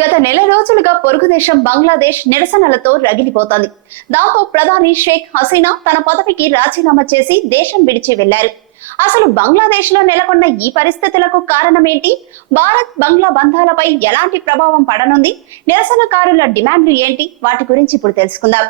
గత నెల రోజులుగా పొరుగు దేశం బంగ్లాదేశ్ నిరసనలతో రగిలిపోతోంది. దాంతో ప్రధాని షేక్ హసీనా తన పదవికి రాజీనామా చేసి దేశం విడిచి వెళ్లారు. అసలు బంగ్లాదేశ్ లో నెలకొన్న ఈ పరిస్థితులకు కారణమేంటి? భారత్ బంగ్లా బంధాలపై ఎలాంటి ప్రభావం పడనుంది? నిరసనకారుల డిమాండ్లు ఏంటి? వాటి గురించి ఇప్పుడు తెలుసుకుందాం.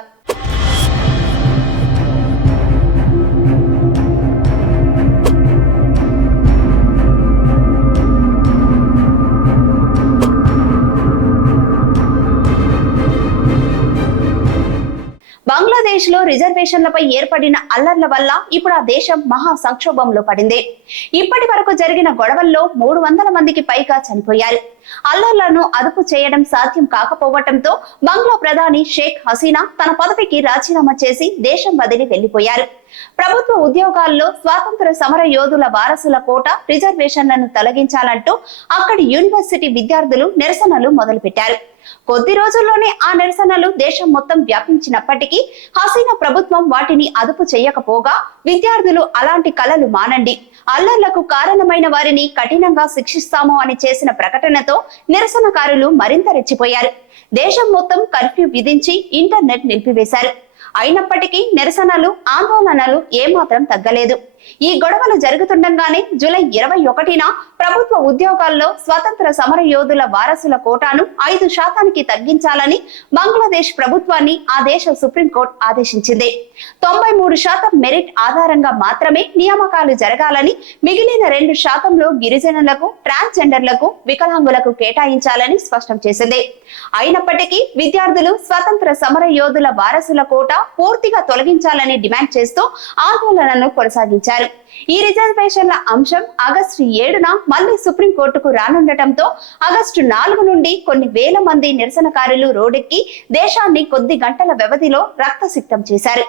బంగ్లాదేశ్ లో రిజర్వేషన్లపై ఏర్పడిన అల్లర్ల వల్ల ఇప్పుడు ఆ దేశం మహా సంక్షోభంలో పడింది. ఇప్పటి వరకు జరిగిన గొడవల్లో 300 మందికి పైగా చనిపోయారు. అల్లర్లను అదుపు చేయడం సాధ్యం కాకపోవడంతో బంగ్లా ప్రధాని షేక్ హసీనా తన పదవికి రాజీనామా చేసి దేశం వదిలి వెళ్లిపోయారు. ప్రభుత్వ ఉద్యోగాల్లో స్వాతంత్ర సమర యోధుల వారసుల కోట రిజర్వేషన్లను తొలగించాలంటూ అక్కడి యూనివర్సిటీ విద్యార్థులు నిరసనలు మొదలుపెట్టారు. కొద్ది రోజుల్లోనే ఆ నిరసనలు దేశం మొత్తం వ్యాపించినప్పటికీ హసీనా ప్రభుత్వం వాటిని అదుపు చేయకపోగా విద్యార్థులు అలాంటి కలలు మానండి, అల్లర్లకు కారణమైన వారిని కఠినంగా శిక్షిస్తాము అని చేసిన ప్రకటనతో నిరసనకారులు మరింత రెచ్చిపోయారు. దేశం మొత్తం కర్ఫ్యూ విధించి ఇంటర్నెట్ నిలిపివేశారు. అయినప్పటికీ నిరసనలు, ఆందోళనలు ఏమాత్రం తగ్గలేదు. ఈ గొడవలు జరుగుతుండగానే జూలై 21న ప్రభుత్వ ఉద్యోగాల్లో స్వతంత్ర సమర యోధుల వారసుల కోటాను 5% తగ్గించాలని బంగ్లాదేశ్ ప్రభుత్వాన్ని ఆ దేశ సుప్రీంకోర్టు ఆదేశించింది. 93% మెరిట్ ఆధారంగా మాత్రమే నియామకాలు జరగాలని, మిగిలిన 2% గిరిజనులకు, ట్రాన్స్జెండర్లకు, వికలాంగులకు కేటాయించాలని స్పష్టం చేసింది. అయినప్పటికీ విద్యార్థులు స్వతంత్ర సమర యోధుల వారసుల కోటా పూర్తిగా తొలగించాలని డిమాండ్ చేస్తూ ఆందోళనను కొనసాగించారు. ఈ రిజర్వేషన్ల అంశం ఆగస్టు 7న మళ్లీ సుప్రీంకోర్టుకు రానుండటంతో ఆగస్టు 4 నుండి కొన్ని వేల మంది నిరసనకారులు రోడ్డెక్కి దేశాన్ని కొద్ది గంటల వ్యవధిలో రక్తసిక్తం చేశారు.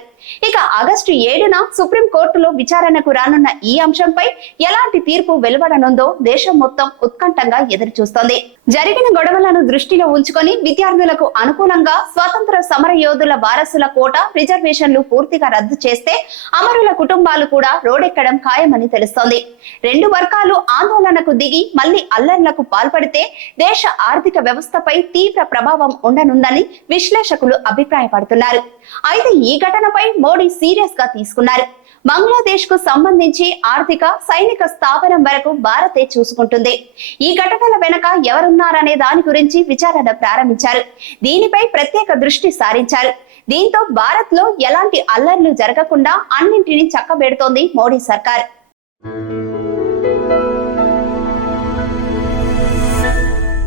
ఇక ఆగస్టు 7న సుప్రీంకోర్టులో విచారణకు రానున్న ఈ అంశంపై ఎలాంటి తీర్పు వెలువడనుందో దేశం మొత్తం ఉత్కంఠంగా ఎదురు చూస్తోంది. జరిగిన గొడవలను దృష్టిలో ఉంచుకొని విద్యార్థులకు అనుకూలంగా స్వాతంత్ర సమర యోధుల వారసుల కోట రిజర్వేషన్లు పూర్తిగా రద్దు చేస్తే అమరుల కుటుంబాలు కూడా రోడ్డెక్కడం ఖాయమని తెలుస్తోంది. 2 వర్గాలు ఆందోళనకు దిగి మళ్లీ అల్లర్లకు పాల్పడితే దేశ ఆర్థిక వ్యవస్థపై తీవ్ర ప్రభావం ఉండనుందని విశ్లేషకులు అభిప్రాయపడుతున్నారు. అయితే ఈ ఘటనపై మోడీ సీరియస్ గా తీసుకున్నారు. బంగ్లాదేశ్ కు సంబంధించి ఆర్థిక, సైనిక స్థావరం వరకు భారతే చూసుకుంటుంది. ఈ ఘటనల వెనక ఎవరున్నారనే దాని గురించి విచారణ ప్రారంభించారు. దీనిపై ప్రత్యేక దృష్టి సారించారు. దీంతో భారత్ లో ఎలాంటి అల్లర్లు జరగకుండా అన్నింటినీ చక్కబెడుతోంది మోడీ సర్కార్.